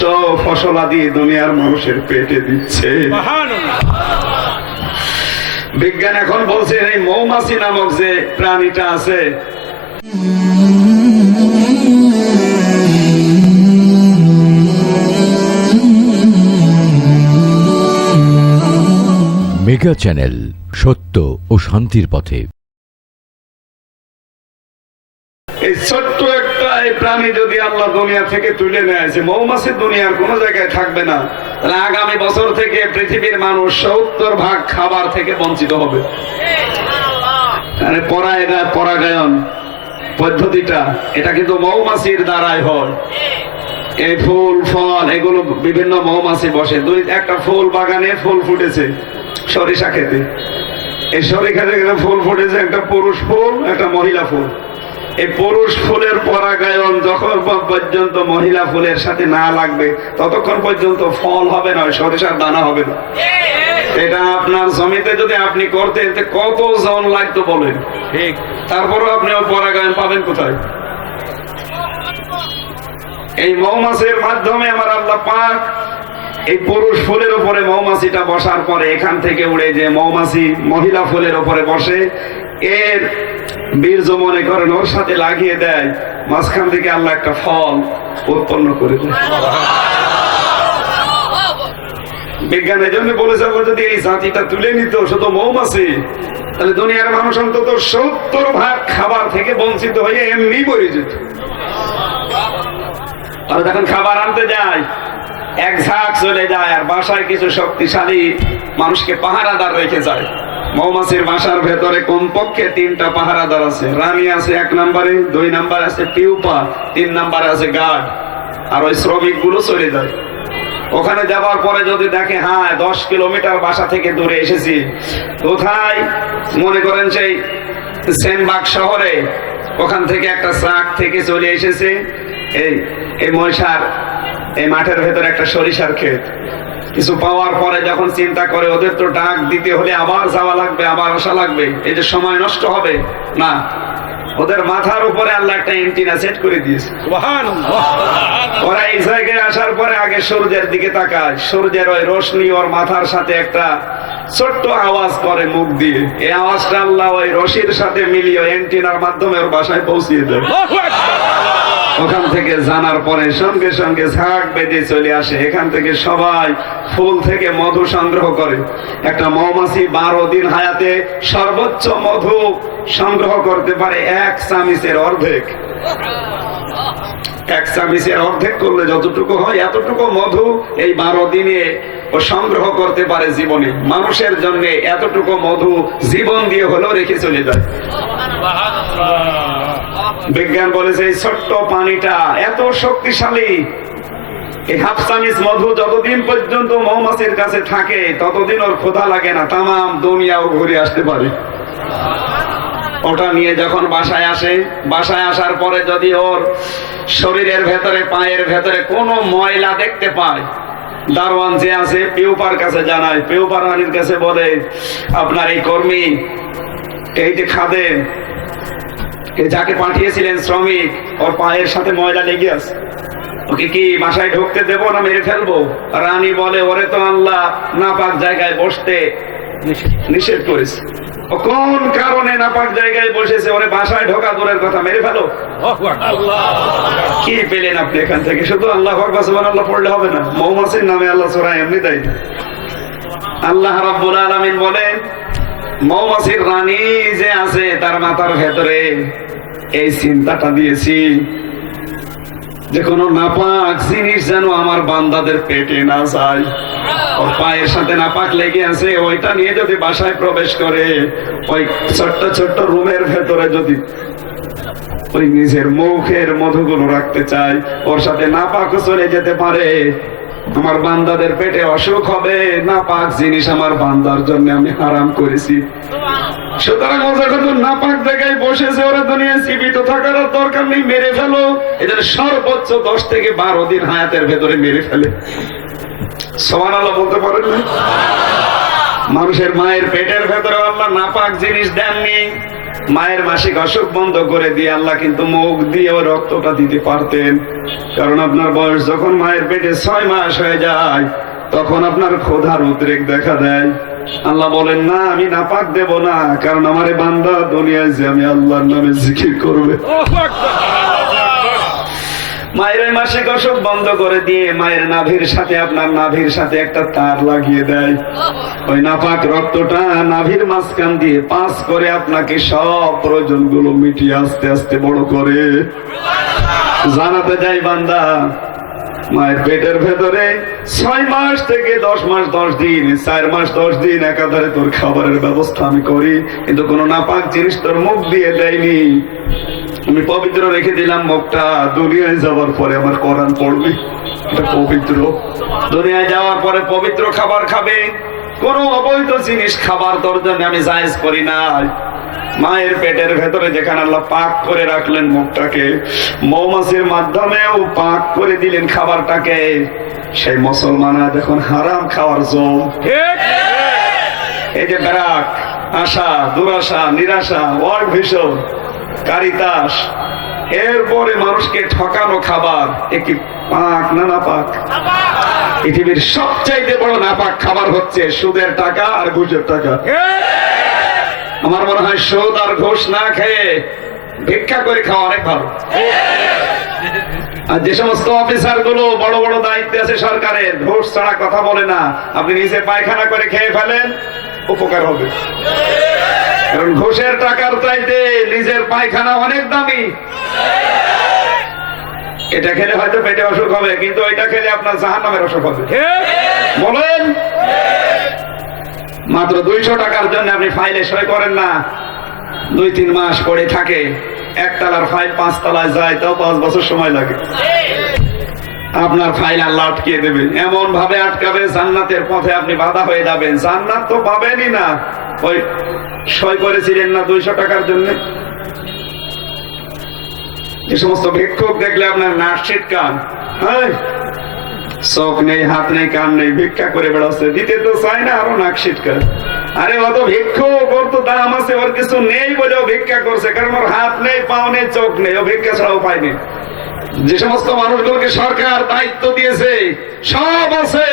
শস্য ফসলাদি দুনিয়ার মানুষের পেটে দিচ্ছে। বিজ্ঞান এখন বলছে, এই মৌমাছি নামক যে প্রাণীটা আছে, মেগা চ্যানেল সত্য ও শান্তির পথে। প্রাণী যদি আল্লাহ দুনিয়া থেকে তুলে নেয় যে মৌমাছি দুনিয়ার কোনো জায়গায় থাকবে না। তাহলে আগামী বছর থেকে পৃথিবীর মানুষ সত্তর ভাগ খাবার থেকে বঞ্চিত হবে। পরাগায়ন পদ্ধতিটা, এটা কিন্তু মৌমাছির দ্বারাই হয়। এই ফুল, ফল, এগুলো বিভিন্ন মৌমাছি বসে। দুই একটা ফুল বাগানে ফুল ফুটেছে, সরিষা খেতে এই সরিষা খেতে ফুল ফুটেছে, একটা পুরুষ ফুল, একটা মহিলা ফুল। এই পুরুষ ফুলের পরাগায়ন যখন পর্যন্ত মহিলা ফুলের সাথে না লাগবে ততক্ষণ পর্যন্ত ফল হবে না সরিষার দানা হবে না। এটা আপনার জমিতে যদি আপনি করতেন কত জন লাগতো বলেন? ঠিক। তারপরও আপনি পরাগায়ন পাবেন কোথায়? এই মৌমাছির মাধ্যমে আমার আল্লাহ পাক এই পুরুষ ফুলের উপরে মৌমাছিটা বসার পরে এখান থেকে উড়ে যে মৌমাছি মহিলা ফুলের উপরে বসে এর বীর্য মনে করেন ওর সাথে লাগিয়ে দেয়। মাঝখান থেকে আল্লাহ একটা ফল উৎপন্ন করে দেয়। বিজ্ঞানের জন্য বলে যাব যদি এই জাতিটা তুলে নিত, শুধু মৌমাছি, তাহলে দুনিয়ার মানুষ অন্তত সত্তর ভাগ খাবার থেকে বঞ্চিত হয়ে এমনি যেত। আর যখন খাবার আনতে যায়, এক ঝাঁক চলে যায় আর বাসায় কিছু শক্তিশালী মানুষকে পাহারাদার রেখে যায়। মৌমাছির বাসার ভেতরে কমপক্ষে তিনটা পাহারাদার আছে। রানী আছে এক নম্বরে, দুই নাম্বার আছে পিউপা তিন নাম্বারে আছে গার্ড, আর ওই শ্রমিকগুলো চলে যায়। ওখানে যাবার পরে যদি দেখে হ্যাঁ দশ কিলোমিটার বাসা থেকে দূরে এসেছি। কোথায়? মনে করেন সেই সেনবাগ শহরে ওখান থেকে একটা ট্রাক থেকে চলে এসেছে। এই এই মহিষার, এই মাঠের ভেতরে একটা সরিষার ক্ষেত। কিছু পাওয়ার পরে যখন চিন্তা করে ওদের তো ডাক দিতে হলে আবার যাওয়া লাগবে আবার আসা লাগবে। এই যে সময় নষ্ট হবে না। ওদের মাথার উপরে আল্লাহ একটা এন্টিনা সেট করে দিয়েছে। ওরা এই জায়গায় আসার পরে আগে সূর্যের দিকে তাকায়। সূর্যের ওই রোশনি ওর মাথার সাথে একটা ছোট্ট আওয়াজ করে মুখ দিয়ে। এই আওয়াজটা আল্লাহ ওই রশির সাথে মিলিয়ে এন্টিনার মাধ্যমে ওর বাসায় পৌঁছিয়ে দেয়। ওখান থেকে জানার পরে সঙ্গে সঙ্গে ঝাঁক বেঁধে চলে আসে। এখান থেকে সবাই ফুল থেকে মধু সংগ্রহ করে। একটা মৌমাছি বারো দিন হায়াতে সর্বোচ্চ মধু সংগ্রহ করতে পারে এক চামিচের অর্ধেক। এক চামিচের অর্ধেক করলে যতটুকু হয় এতটুকু মধু এই বারো দিনে ও সংগ্রহ করতে পারে জীবনে। মানুষের জন্য এতটুকু মধু জীবন দিয়ে হলেও রেখে চলে যায়। বিজ্ঞান বলেছে এই ছোট্ট পানিটা এত শক্তিশালী। শরীরের ভেতরে, পায়ের ভেতরে কোনো ময়লা দেখতে পায়, দারোয়ান যে আছে, পিউপার কাছে জানায়, পিউপার কাছে বলে, আপনার এই কর্মী, এই যে খাদেন এ যাকে পাঠিয়েছিলেন শ্রমিক ওর পায়ের সাথে ময়লা লেগে আছে। ওকে কি বাসায় ঢুকতে দেবো না মেরে ফেলব? রানী বলে ওরে তো আল্লাহ নাপাক জায়গায় বসতে নিষেধ করেছে। কোন কারণে নাপাক জায়গায় বসেছে? ওরে বাসায় ঢোকা দূরের কথা মেরে ফেলো। আল্লাহু কি পেলেন আপনি এখান থেকে? শুধু আল্লাহ আল্লাহ পড়লে হবে না। মৌমাছির নামে আল্লাহ সোরা এমনি দেয়। না। আল্লাহ রাব্বুল আলামিন বলেন মৌমাছির রানী যে আছে, তার মাথার ভেতরে এই চিন্তাটা দিয়েছি যে কোনো নাপাক জিনিস যেন আমার বান্দাদের পেটে না যায়। পায়ের সাথে নাপাক লেগে আছে, ওইটা নিয়ে যদি বাসায় প্রবেশ করে, ওই ছোট্ট ছোট্ট রুমের ভেতরে যদি ওই নিজের মুখের মধুগুলো রাখতে চাই ওর সাথে না পাক চলে যেতে পারে। আমার বান্দাদের পেটে অসুখ হবে না পাক জিনিস আমার বান্দার জন্য আমি হারাম করেছি। সর্বোচ্চ দশ থেকে বারো দিন হায়াতের ভেতরে মেরে ফেলে। সমান আল্লাহ বলতে পারেন মানুষের মায়ের পেটের ভেতরে আল্লাহ নাপাক জিনিস দেননি। মায়ের মাসিক অসুখ বন্ধ করে দিয়ে আল্লাহ কিন্তু মুখ দিয়ে রক্তটা দিতে পারতেন। কারণ আপনার বয়স যখন মায়ের পেটে ছয় মাস হয়ে যায়, তখন আপনার ক্ষোধার উদ্রেক দেখা দেয়। আল্লাহ বলেন, না, আমি না পাক দেব না, কারণ আমার বান্দা দুনিয়ায় যে আমি আল্লাহর নামে জিকির করবে। মায়ের ওই মাসিক অসুখ বন্ধ করে দিয়ে মায়ের নাভির সাথে, আপনার নাভির সাথে একটা তার লাগিয়ে দেয়। ওই নাপাক রক্তটা নাভির মাঝখান দিয়ে পাস করে আপনাকে সব প্রয়োজনগুলো মিটিয়ে আস্তে আস্তে বড় করে। জানাতে যাই বান্দা মায়ের পেটের ভেতরে ছয় মাস থেকে দশ মাস, দশ দিন, চার মাস, দশ দিন একাধারে তোর খাবারের ব্যবস্থা আমি করি, কিন্তু কোনো নাপাক জিনিস তোর মুখ দিয়ে দেয়নি। আমি পবিত্র রেখে দিলাম মুখটা, দুনিয়ায় যাওয়ার পরে আমার কোরআন পড়বে পবিত্র। দুনিয়ায় যাওয়ার পরে পবিত্র খাবার খাবে, কোন অবৈধ জিনিস খাবার তোর জন্য আমি জায়েজ করি না মায়ের পেটের ভেতরে যেখানে আল্লাহ পাক করে রাখলেন মুখটাকে, মৌমাছির মাধ্যমেও পাক করে দিলেন খাবারটাকে, সেই মুসলমান আজ এখন হারাম খাওয়ার জম এই যে ব্যারাক, আশা, দুরাশা, নিরাশা ওয়ার্ড ভিশন কারিতাস, এরপরে মানুষকে ঠকানো খাবার একটি পাক না না পাক পৃথিবীর সবচাইতে বড় নাপাক খাবার হচ্ছে সুদের টাকা আর ঘুষের টাকা। আমার মনে হয় সুদ আর ঘুষ না খেয়ে ভিক্ষা করে খাওয়া অনেক ভালো। আর যে সমস্ত অফিসারগুলো বড় বড় দায়িত্বে আছে সরকারের ঘুষ ছাড়া কথা বলে না। আপনি নিজে পায়খানা করে খেয়ে ফেলেন উপকার হবে। কারণ ঘুষের টাকার চাইতে নিজের পায়খানা অনেক দামি। এটা খেলে হয়তো পেটে অসুখ হবে কিন্তু এটা খেলে আপনার জাহান নামের অসুখ হবে। বলেন? মাত্র দুইশো টাকার জন্য আপনি ফাইলে সই করেন না। দুই, তিন মাস পড়ে থাকে, একতলার ফাইল পাঁচ তলায় যায়, তাও পাঁচ বছর সময় লাগে। আপনার ফাইল আল্লাহ আটকিয়ে দেবে। এমন ভাবে আটকাবে জান্নাতের পথে আপনি বাধা হয়ে যাবেন। জান্নাত তো পাবেনই না। ওই সই করেছিলেন না দুইশো টাকার জন্য। যে সমস্ত ভিক্ষুক দেখলে আপনার নার্সিট কান। হ্যাঁ! চোখ নেই, হাত নেই, কান নেই, ভিক্ষা করে বেড়াচ্ছে। দিতে তো চায় না, আরও নাক ছিটকায় আরে, অত ভিক্ষুক, ওর তো দাম আছে, ওর কিছু নেই বলেও ভিক্ষা করছে, কারণ ওর হাত নেই, পাও নেই, চোখ নেই, ও ভিক্ষা ছাড়া উপায় নেই। যে সমস্ত মানুষগুলোকে সরকার দায়িত্ব দিয়েছে, সব আছে।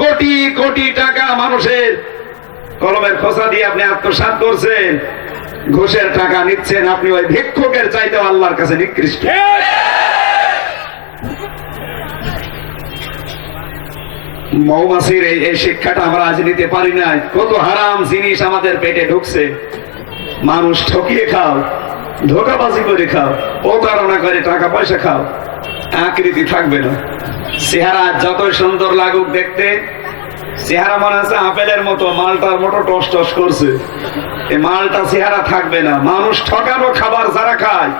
কোটি কোটি টাকা মানুষের কলমের খোসা দিয়ে আপনি আত্মসাৎ করছেন। ঘুষের টাকা নিচ্ছেন, আপনি ওই ভিক্ষুকের চাইতেও আল্লাহর কাছে নিকৃষ্ট। মৌমাছির এই শিক্ষাটা আমরা আজ নিতে পারি না কত হারাম জিনিস আমাদের পেটে ঢুকছে। মানুষ ঠকিয়ে খাও, ধোকাবাজি করে খাও, প্রতারণা করে টাকা পয়সা খাও, আকৃতি থাকবে না। চেহারা যতই সুন্দর লাগুক দেখতে, চেহারা মনে আছে আপেলের মতো, মালটার মতো টস টস করছে। এই মালটা চেহারা থাকবে না। মানুষ ঠকানো খাবার যারা খায়,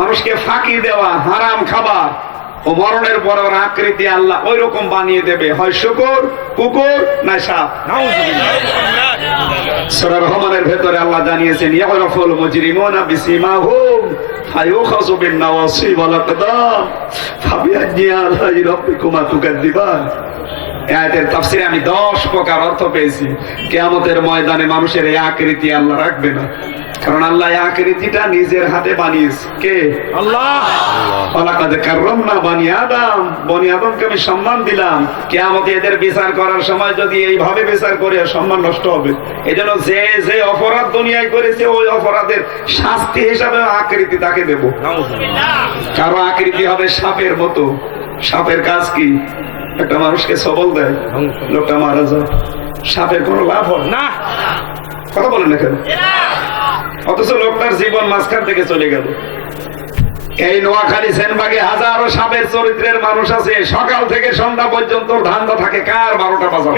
মানুষকে ফাঁকি দেওয়া হারাম খাবার। মরণের ওর আকৃতি আল্লাহ ওই রকম বানিয়ে দেবে। হয় শুকুর, কুকুর না সাপ। নাউজুবিল্লাহ সূরা রহমানের ভেতরে আল্লাহ জানিয়েছেন ইয়ারাফুল মুজরিমুনা বিসিমাহুম ফায়ুখাযু বিন আমি 10 প্রকার অর্থ পেয়েছি। কিয়ামতের ময়দানে মানুষের এই আকৃতি আল্লাহ রাখবে না। কারণ আল্লাহ আকৃতিটা নিজের হাতে বানিয়েছে। কে? আল্লাহ। কাররামনা বানি আদম। বনি আদমকে আমি সম্মান দিলাম। কিয়ামতে এদের বিচার করার সময় যদি এইভাবে বিচার করে সম্মান নষ্ট হবে। এজন্য যে যে অপরাধ দুনিয়ায় করেছে ওই অপরাধের শাস্তি হিসাবে আকৃতি তাকে দেব। কারও আকৃতি হবে সাপের মতো। সাপের কাজ কি? একটা মানুষকে সবল দেয় লোকটা মারা যায়। সাপের কোনো লাভ হয় না। না। কথা বলেন না কেন? অথচ লোকটার জীবন মাঝখান থেকে চলে গেল। এই নোয়াখালী সেনবাগে হাজারো সাপের চরিত্রের মানুষ আছে। সকাল থেকে সন্ধ্যা পর্যন্ত ধান্দা থাকে। কার বারোটা বাজার?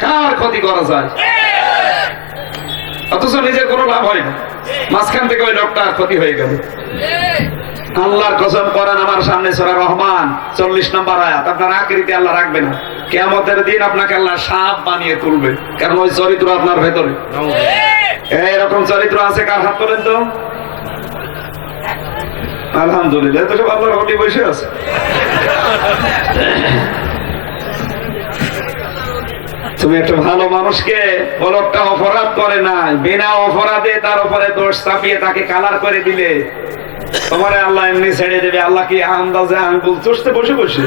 কার ক্ষতি করা যায়? অথচ নিজের কোনো লাভ হয় না। মাঝখান থেকে ওই লোকটার ক্ষতি হয়ে গেল। আল্লাহর কসম করেন, আমার সামনে সোরা রহমান, চল্লিশ নম্বর আয়াত। আপনার আকৃতি আল্লাহ রাখবে না। কেমতের দিন আপনাকে আল্লাহ সাপ বানিয়ে তুলবে। কারণ ওই চরিত্র আপনার ভেতরে। এইরকম চরিত্র আছে, কার হাত তোলেন তো? আলহামদুলিল্লাহ তো সব আল্লাহর বসে আছে। তুমি একটা ভালো মানুষকে ও অপরাধ করে না বিনা অপরাধে তার উপরে দোষ চাপিয়ে তাকে কালার করে দিলে, তোমারে আল্লাহ এমনি ছেড়ে দেবে। আল্লাহ কি আন্দাজে আঙ্গুল চষতে বসে বসে?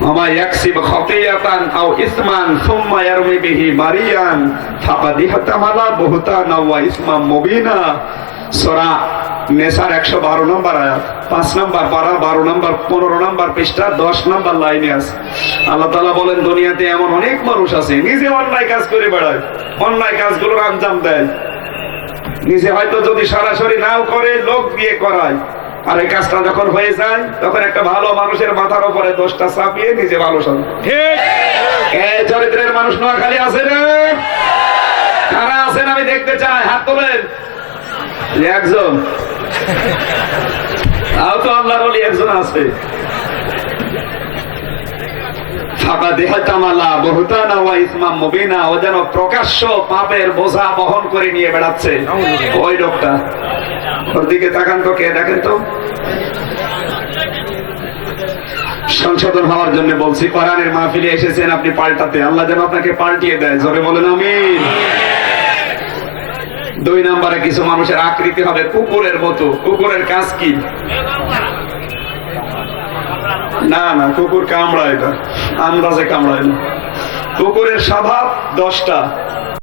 وما يكسب خطيئة أو إثما ثم يرمي به بريئا فقد احتمل بهتانا وإثما مبينا সূরা নেসার একশো বারো নম্বর আয়াত পাঁচ নম্বর পারা বারো নম্বর পনেরো নম্বর পৃষ্ঠা দশ নম্বর লাইনে আছে আল্লাহ তালা বলেন দুনিয়াতে এমন অনেক মানুষ আছে নিজে অন্যায় কাজ করে বেড়ায় অন্যায় কাজগুলোর আঞ্জাম দেয় নিজে হয়তো যদি সরাসরি নাও করে লোক দিয়ে করায় আর এই কাজটা যখন হয়ে যায় তখন একটা ভালো মানুষের মাথার উপরে দোষটা চাপিয়ে নিজে ভালো সাজে চরিত্রের মানুষ নোয়াখালী আছে রে কারা আছেন আমি দেখতে চাই? হাত তোলেন। একজন। তাও তো আল্লাহর ওলি একজন আছে। প্রকাশ্য পাপের বোঝা বহন করে নিয়ে বেড়াচ্ছে। ওই লোকটা। ওর দিকে তাকান তো, কে দেখেন তো? সংশোধন হওয়ার জন্য বলছি, কোরআনের মাহফিলে এসেছেন আপনি পাল্টাতে। আল্লাহ যেন আপনাকে পাল্টিয়ে দেয়, জোরে বলেন আমি দুই নম্বরে কিছু মানুষের আকৃতি হবে, কুকুরের মতো। কুকুরের কাজ কি? না না, কুকুর কামড়ায় না, আন্দাজে কামড়ায় না। কুকুরের স্বভাব দশটা।